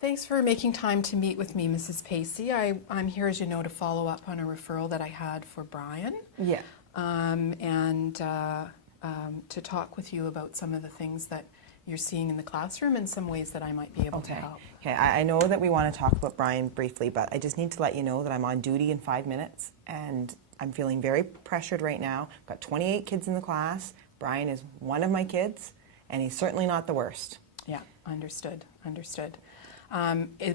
Thanks for making time to meet with me, Mrs. Pacey. I'm here, as you know, to follow up on a referral that I had for Brian. Yeah. And to talk with you about some of the things that you're seeing in the classroom and some ways that I might be able to help. Okay, I know that we want to talk about Brian briefly, but I just need to let you know that I'm on duty in 5 minutes, and I'm feeling very pressured right now. I've got 28 kids in the class. Brian is one of my kids, and he's certainly not the worst. Yeah, understood.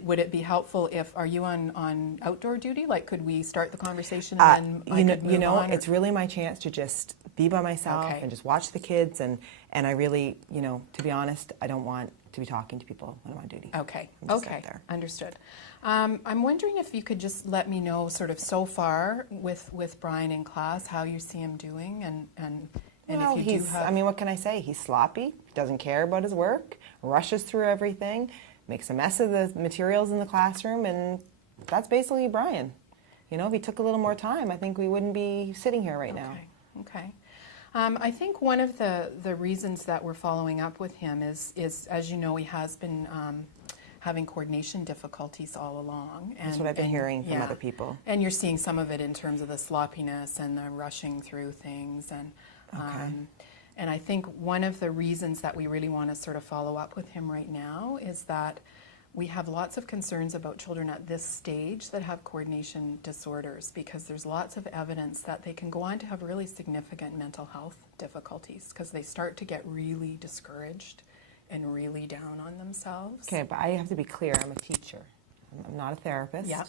Would it be helpful if, are you on outdoor duty? Like, could we start the conversation and then I could move on, it's really my chance to just be by myself and just watch the kids, and I really, to be honest, I don't want to be talking to people when I'm on duty. Okay, There. Understood. I'm wondering if you could just let me know sort of so far with Brian in class, how you see him doing, and well, if you do have... I mean, what can I say? He's sloppy, doesn't care about his work, rushes through everything, makes a mess of the materials in the classroom, and that's basically Brian. If he took a little more time, I think we wouldn't be sitting here right now. Okay. I think one of the reasons that we're following up with him is as you know, he has been having coordination difficulties all along. That's what I've been hearing from other people. And you're seeing some of it in terms of the sloppiness and the rushing through things. And I think one of the reasons that we really want to sort of follow up with him right now is that we have lots of concerns about children at this stage that have coordination disorders, because there's lots of evidence that they can go on to have really significant mental health difficulties because they start to get really discouraged and really down on themselves. Okay, but I have to be clear, I'm a teacher. I'm not a therapist. Yeah.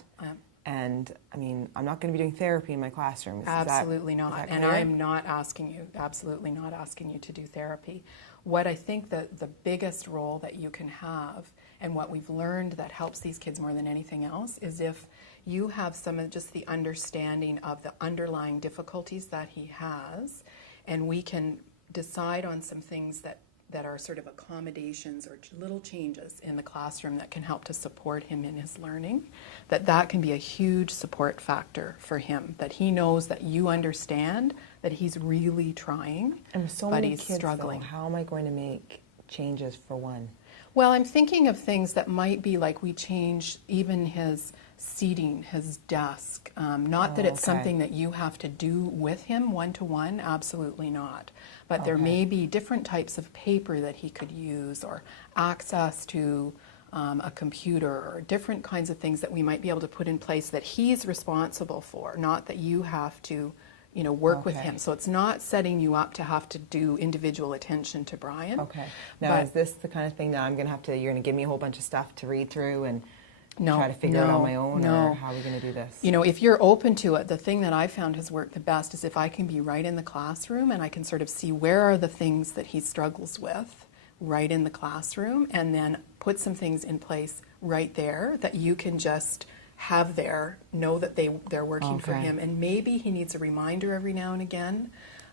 And I mean, I'm not going to be doing therapy in my classroom. Absolutely not. And I'm not asking you, absolutely not asking you to do therapy. What I think that the biggest role that you can have, and what we've learned that helps these kids more than anything else, is if you have some of just the understanding of the underlying difficulties that he has, and we can decide on some things that are sort of accommodations or little changes in the classroom that can help to support him in his learning, that can be a huge support factor for him, that he knows that you understand that he's really trying, and so but many he's kids, struggling. Though, how am I going to make changes for one? Well, I'm thinking of things that might be like we change even his seating, his desk. Not that it's something that you have to do with him one-to-one, absolutely not. But there may be different types of paper that he could use, or access to a computer, or different kinds of things that we might be able to put in place that he's responsible for, not that you have to work with him. So it's not setting you up to have to do individual attention to Brian. Okay. Now, is this the kind of thing that you're going to give me a whole bunch of stuff to read through and try to figure it out on my own, or how are we going to do this? If you're open to it, the thing that I found has worked the best is if I can be right in the classroom and I can sort of see where are the things that he struggles with right in the classroom, and then put some things in place right there that you can just have there, know that they're working for him, and maybe he needs a reminder every now and again,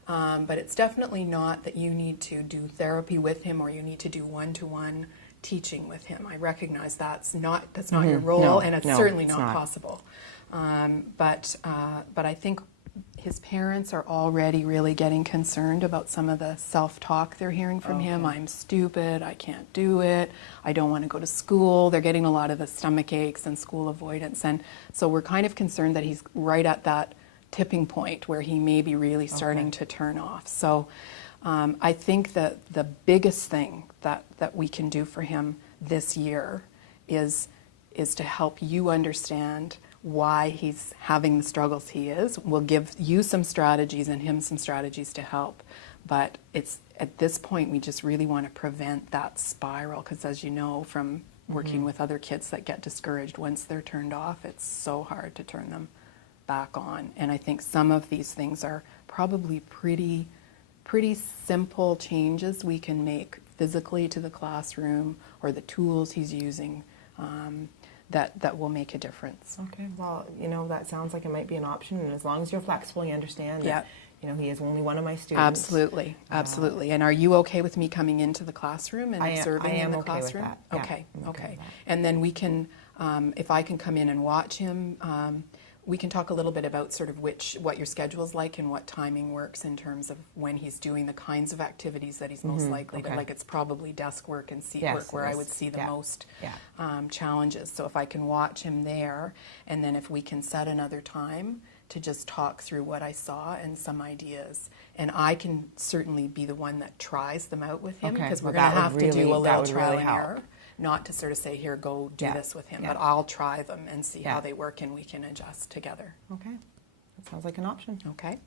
but it's definitely not that you need to do therapy with him or you need to do one-to-one teaching with him. I recognize that's not your role, and it's certainly not possible. But I think his parents are already really getting concerned about some of the self-talk they're hearing from him. I'm stupid, I can't do it, I don't want to go to school. They're getting a lot of the stomach aches and school avoidance, and so we're kind of concerned that he's right at that tipping point where he may be really starting to turn off. So I think that the biggest thing that we can do for him this year is to help you understand why he's having the struggles he is. We'll give you some strategies and him some strategies to help. But it's at this point we just really want to prevent that spiral, because as you know from working with other kids that get discouraged, once they're turned off, it's so hard to turn them back on. And I think some of these things are probably pretty simple changes we can make physically to the classroom or the tools he's using that will make a difference. Okay, well, that sounds like it might be an option, and as long as you're flexible, you understand that, he is only one of my students. Absolutely, absolutely. And are you okay with me coming into the classroom and observing in the classroom? With that. Yeah, okay. And then we can, if I can come in and watch him, We can talk a little bit about sort of what your schedule is like and what timing works in terms of when he's doing the kinds of activities that he's most likely to, okay. like it's probably desk work and seat Yes, work where it I is. would see the Yeah. most Yeah. challenges. So if I can watch him there, and then if we can set another time to just talk through what I saw and some ideas. And I can certainly be the one that tries them out with him, Okay. because we're Well, going to that have would to do really- a that little would trial really and help. error. Not to sort of say, here, go do Yeah. this with him, Yeah. but I'll try them and see Yeah. how they work and we can adjust together. Okay. That sounds like an option. Okay?